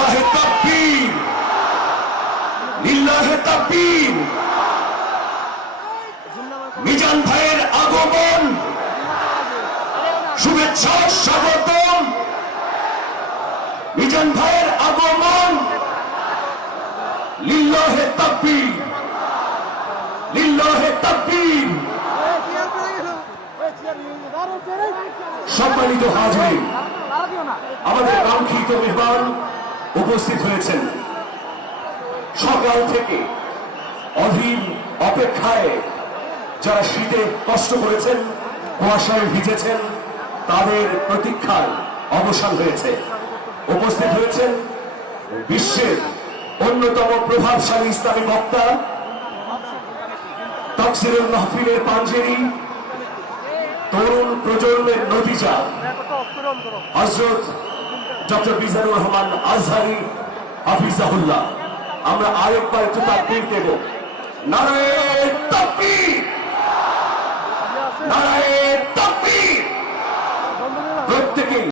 লিল্লাহে তাকবীর, লিল্লাহে তাকবীর। মিজান ভাইয়ের আগমন, শুভেচ্ছা স্বাগতম। মিজান ভাইয়ের আগমন, লিল্লাহে তাকবীর, লিল্লাহে তাকবীর। সম্মানিত হাজির, আমাদের কাঙ্ক্ষিত মেহমান উপস্থিত হয়েছেন। সকাল থেকে অধীর অপেক্ষায় যারা শীতে কষ্ট করেছেন, কুয়াশায় ভিজেছেন, তাদের প্রতীক্ষার অবসান হয়েছে। উপস্থিত হয়েছেন বিশ্বের অন্যতম প্রভাবশালী ইসলামী বক্তা, তাফসীরুল মাহফিলের পাঞ্জেরি, তরুণ প্রজন্মের নতিজা হযরত ডক্টর মিজানুর রহমান আজহারী হাফিজাহুল্লাহ। আমরা আরেকবার একটু তাকবীর দেব। নারে তাকবীর।